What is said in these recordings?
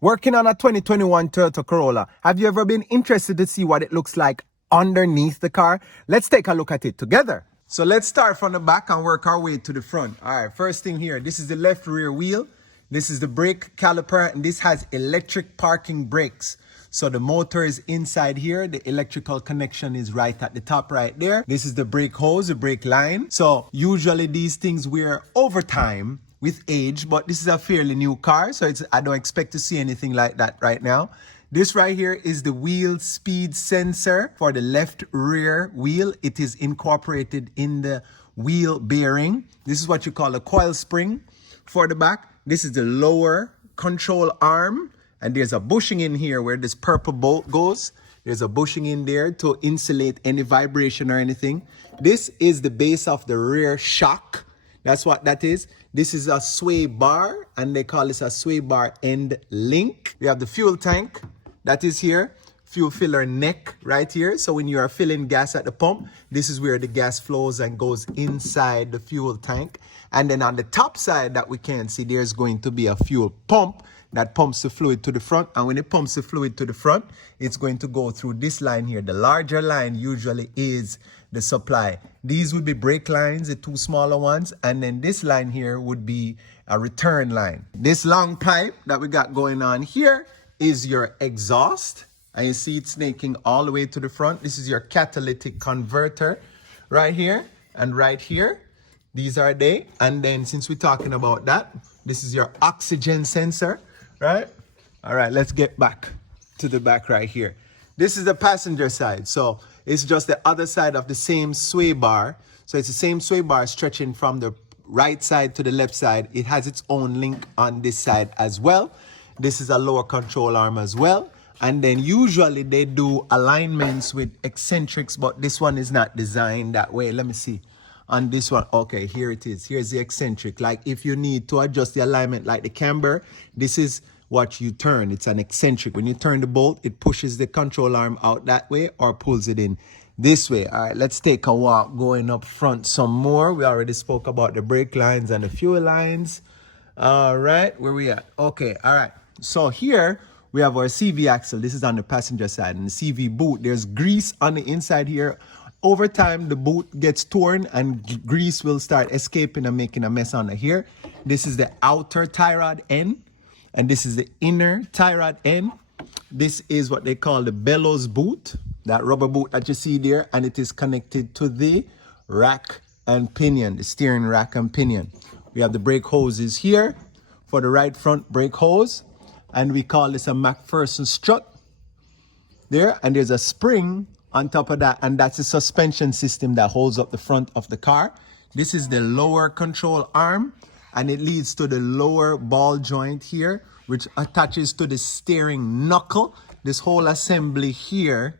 Working on a 2021 Toyota Corolla, have you ever been interested to see what it looks like underneath the car? Let's take a look at it together. So let's start from the back and work our way to the front. All right, first thing here, this is the left rear wheel. This is the brake caliper, and this has electric parking brakes. So the motor is inside here. The electrical connection is right at the top right there. This is the brake hose, the brake line. So usually these things wear over time with age, but this is a fairly new car, so I don't expect to see anything like that right now. This right here is the wheel speed sensor for the left rear wheel. It is incorporated in the wheel bearing. This is what you call a coil spring for the back. This is the lower control arm, and there's a bushing in here where this purple bolt goes. There's a bushing in there to insulate any vibration or anything. This is the base of the rear shock. That's what that is. This is a sway bar, and they call this a sway bar end link. We have the fuel tank that is here. Fuel filler neck right here. So when you are filling gas at the pump, this is where the gas flows and goes inside the fuel tank. And then on the top side that we can see, there's going to be a fuel pump that pumps the fluid to the front. And when it pumps the fluid to the front, it's going to go through this line here. The larger line usually is the supply. These would be brake lines, the two smaller ones. And then this line here would be a return line. This long pipe that we got going on here is your exhaust. And you see it snaking all the way to the front. This is your catalytic converter right here and right here. These are they. And then since we're talking about that, this is your oxygen sensor, right? All right, let's get back to the back right here. This is the passenger side. So it's just the other side of the same sway bar. So it's the same sway bar stretching from the right side to the left side. It has its own link on this side as well. This is a lower control arm as well. And then usually they do alignments with eccentrics, but this one is not designed that way. Let me see. On this one, okay, here it is. Here's the eccentric. Like if you need to adjust the alignment like the camber, this is what you turn. It's an eccentric. When you turn the bolt, it pushes the control arm out that way or pulls it in this way. All right, let's take a walk going up front some more. We already spoke about the brake lines and the fuel lines. All right, where we at? Okay, all right. So here we have our CV axle. This is on the passenger side, and the CV boot. There's grease on the inside here. Over time, the boot gets torn and grease will start escaping and making a mess under here. This is the outer tie rod end, and this is the inner tie rod end. This is what they call the bellows boot, that rubber boot that you see there, and it is connected to the rack and pinion, the steering rack and pinion. We have the brake hoses here for the right front brake hose, and we call this a McPherson strut there, and there's a spring on top of that, and that's a suspension system that holds up the front of the car. This is the lower control arm, and it leads to the lower ball joint here, which attaches to the steering knuckle. This whole assembly here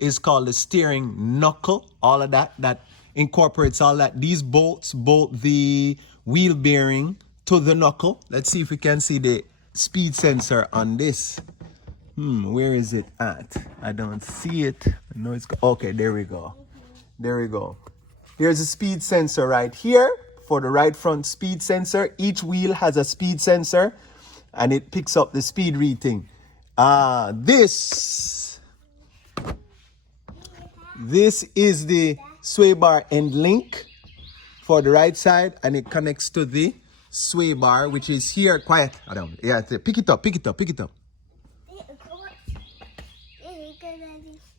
is called the steering knuckle. All of that incorporates all that. These bolts bolt the wheel bearing to the knuckle. Let's see if we can see the speed sensor on this. Where is it at? I don't see it. I know it's okay. There we go. There we go. There's a speed sensor right here for the right front speed sensor. Each wheel has a speed sensor, and it picks up the speed reading. This is the sway bar end link for the right side, and it connects to the sway bar, which is here. Quiet. I don't. Yeah, pick it up. Pick it up. Pick it up.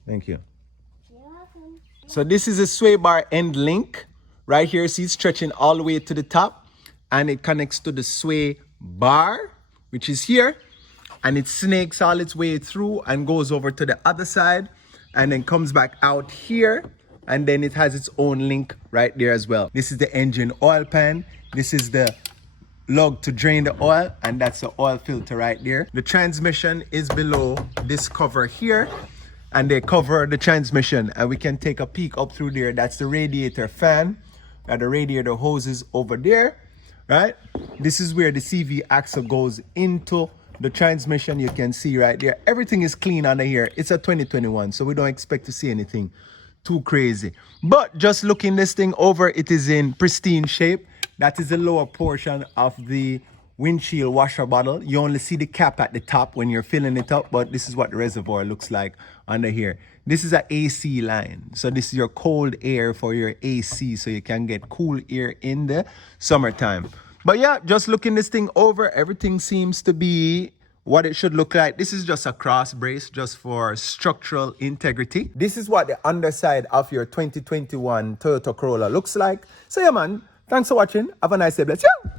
Thank you. So this is a sway bar end link right here. See, it's stretching all the way to the top, and it connects to the sway bar, which is here, and it snakes all its way through and goes over to the other side, and then comes back out here, and then it has its own link right there as well. This is the engine oil pan. This is the lug to drain the oil, and that's the oil filter right there. The transmission is below this cover here, and they cover the transmission, and we can take a peek up through there. That's the radiator fan, and the radiator hoses over there, right? This is where the CV axle goes into the transmission. You can see right there, everything is clean under here. It's a 2021, so we don't expect to see anything too crazy. But just looking this thing over, it is in pristine shape. That is the lower portion of the windshield washer bottle. You only see the cap at the top when you're filling it up, but this is what the reservoir looks like under here. This is an AC line. So this is your cold air for your AC, so you can get cool air in the summertime. But yeah, just looking this thing over, everything seems to be what it should look like. This is just a cross brace just for structural integrity. This is what the underside of your 2021 Toyota Corolla looks like. So yeah, man, thanks for watching. Have a nice day. Bless you.